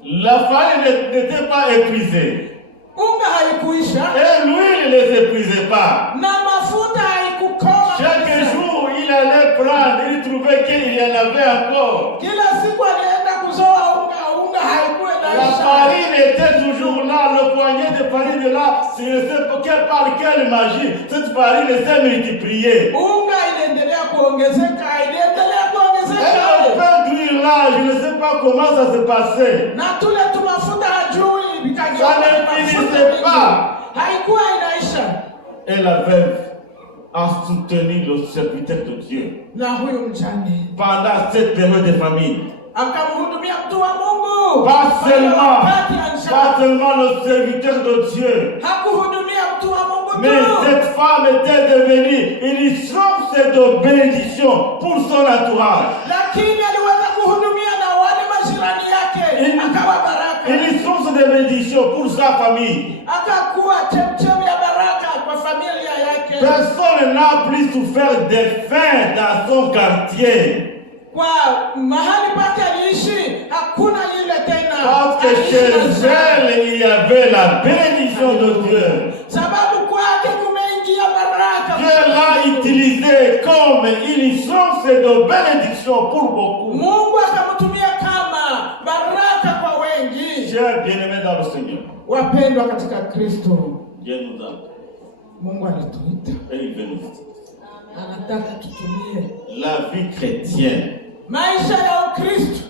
La farine n'était pas épuisée. Unga haikuisha Et l'huile ne s'épuisait pas. na mafuta haikukoma. Chaque jour, il allait prendre, il trouvait qu'il y en avait encore. Kila siku alienda kuzoa unga haikuwa La inaisha. farine était toujours là, le poignet de farine là, je ne sais pas par quelle magie, cette farine s'est multipliée. Unga inaendelea kuongezeka, inaendelea Et le kuongezeka. pain d'huile là, je ne sais pas comment ça se passait. Na tule tumafuta hajui Ça ne finissait pas. haikuwa inaisha. Et la veuve a soutenu le serviteur de Dieu Na huyu mjane pendant cette période de famine. akamhudumia mtu wa Mungu. Pas seulement, Wakati ansha- pas seulement le serviteur de Dieu, hakuhudumia mtu wa Mungu mais tu. cette femme était devenue une source de bénédiction pour son entourage. Lakini aliweza kuhudumia na wale majirani yake, akawa baraka. Une source de bénédiction pour sa famille. Akakuwa chemchemi ya baraka kwa familia yake. Personne n'a plus souffert de faim dans son quartier. Kwa mahali pake aliishi hakuna ile tena. Parce que Aliishi chez na njaa. elle, il y avait la bénédiction de Dieu. Sababu kwake kumeingia baraka. Dieu l'a utilisé comme une source de bénédiction pour beaucoup. Mungu akamtumia kama baraka kwa wengi. Chers bien-aimés dans le Seigneur, Wapendwa katika Kristo, Dieu nous a Mungu alituita. et il veut nous utiliser. Anataka tutumie La vie chrétienne, maisha ya Ukristo.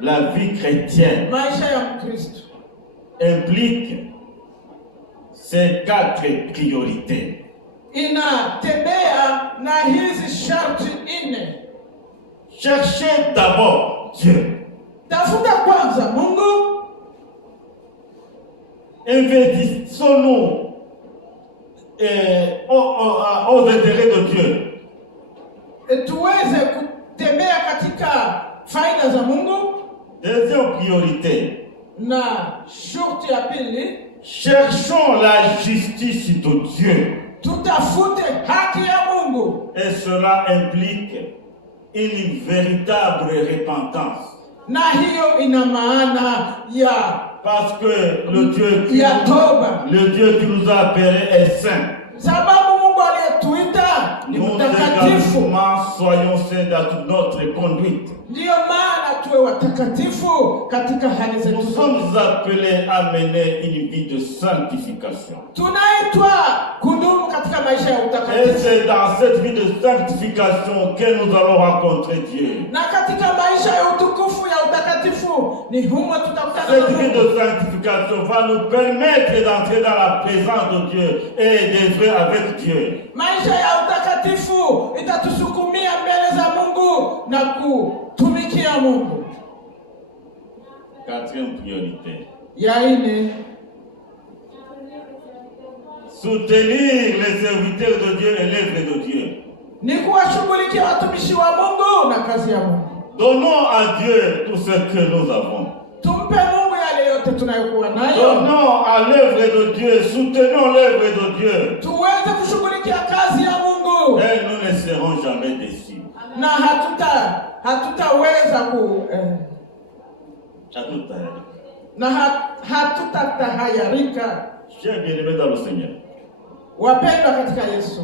la vie chrétienne Maisha ya Mkristo implique ces 4 priorités. inatembea na hizi sharti nne. Cherchez d'abord Dieu. Tafuta kwanza Mungu. Investissons-nous aux intérêts de Dieu. Tuweze kutembea katika faida za Mungu. Deuxième priorité, Na shurti ya pili, cherchons la justice de Dieu. tutafute haki ya Mungu. Et cela implique une véritable repentance. Na hiyo ina maana ya Parce que le Dieu qui nous a appelés est saint. sababu Mungu aliyetuita ni Nous mtakatifu. également soyons saints dans toute notre conduite. Ndiyo maana tuwe watakatifu katika hali zetu Nous zote. sommes appelés à mener une vie de sanctification. Tunaitwa kudumu katika maisha ya Et utakatifu. c'est dans cette vie de sanctification que nous allons rencontrer Dieu. Na katika maisha maisha ya utukufu ya utakatifu ni humo tutakutana na Cette vie Mungu. de sanctification va nous permettre d'entrer dans la présence de Dieu et d'œuvrer avec Dieu. Maisha ya utakatifu itatusukumia mbele za Mungu na kutumikia Mungu. Quatrième priorité. Ya ine, Soutenir les serviteurs de Dieu et l'œuvre de Dieu. ni kuwashughulikia watumishi wa Mungu na kazi ya Mungu. Donnons à Dieu tout ce que nous avons. Tumpe Mungu yale yote tunayokuwa nayo. Donnons à l'œuvre de Dieu, soutenons l'œuvre de Dieu. Tuweze kushughulikia kazi ya Mungu. Et nous ne serons jamais déçus. Na hatutaweza À tout à l'heure. na hatutatahayarika. Chers bien-aimés dans le Seigneur, Wapendwa katika Yesu,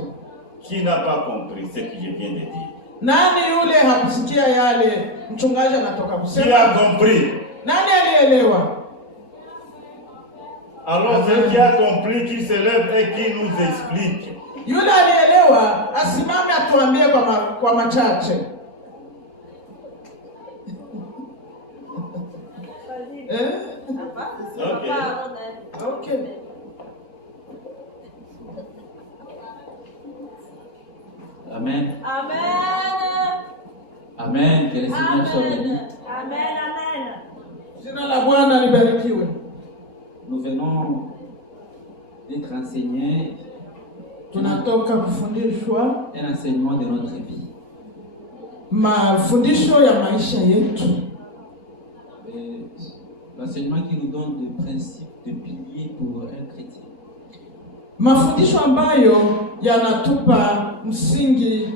qui n'a pas compris ce que je viens de dire? nani yule hakusikia yale mchungaji anatoka Qui kusema? a compris? Nani alielewa? Alors celui qui a compris, qui se lève et qui nous explique. Yule alielewa asimame atuambie kwa machache. Okay. Amen. Amen. Amen. Que le Seigneur soit béni. Amen. Amen. Jina la Bwana libarikiwe. Nous venons d'être enseignés Tunatoka kufundishwa un enseignement de notre vie. mafundisho ya maisha yetu. L'enseignement qui nous donne des principes, de piliers pour un chrétien. Mafundisho ambayo yanatupa msingi